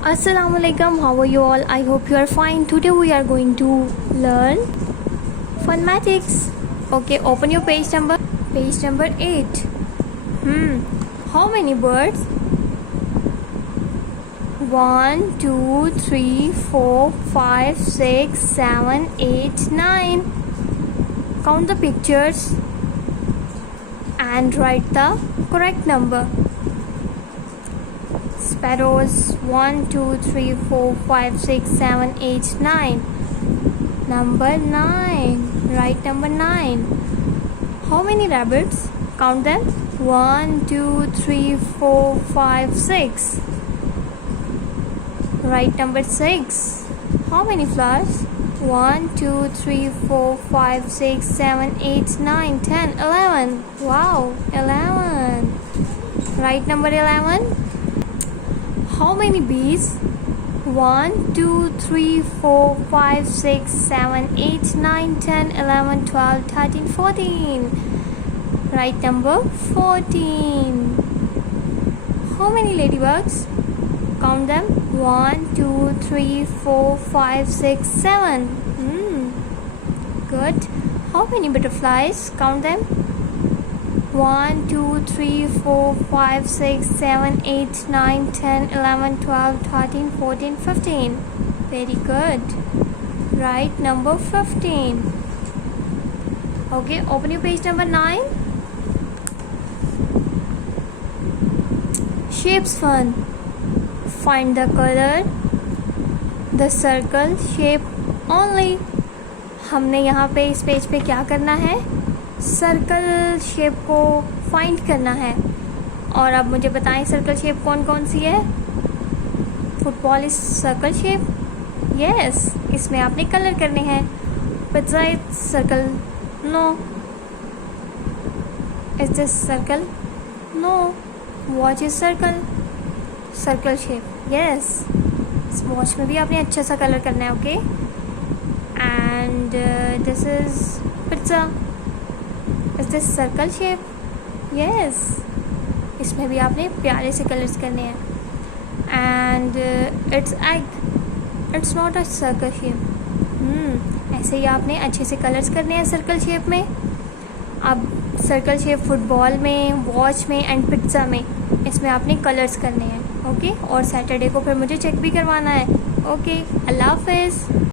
Assalamualaikum, how are you all? I hope you are fine. Today we are going to learn Funmatics. Okay, open your page number 8. How many birds? 1 2 3 4 5 6 7 8 9. Count the pictures and write the correct number. Sparrows 1 2 3 4 5 6 7 8 9. Number 9. Write number 9. How many rabbits? Count them. 1 2 3 4 5 6. Write number 6. How many flowers? 1 2 3 4 5 6 7 8 9 10 11. Wow, 11. Write number 11. How many bees? 1 2 3 4 5 6 7 8 9 10 11 12 13 14. Write number 14. How many ladybugs? Count them. 1 2 3 4 5 6 7. Good. How many butterflies? Count them. 1 2 3 4 5 6 7 8 9 10 11 12 13 14 15. Very good. Write number 15. Okay, open your page number 9. Shapes fun. Find the color, the circle shape only. हमने यहाँ पे इस page पे क्या करना है? Circle shape को find करना है. और अब मुझे बताएं सर्कल शेप कौन कौन सी है. Football is circle shape. Yes, इसमें आपने कलर करने हैं. Pizza is circle. No. Is this circle? No. Watch is circle shape. Yes, इस वॉच में भी आपने अच्छा सा कलर करना है. Okay. And this is pizza. Is this circle shape? Yes, इसमें भी आपने प्यारे से कलर्स करने हैं. And it's egg. It's not a circle shape. ऐसे ही आपने अच्छे से कलर्स करने हैं सर्कल शेप में. अब सर्कल शेप फुटबॉल में, वॉच में एंड पिज्ज़ा में, इसमें आपने कलर्स करने हैं. ओके. और सैटरडे को फिर मुझे चेक भी करवाना है. ओके. अल्लाह हाफिज़.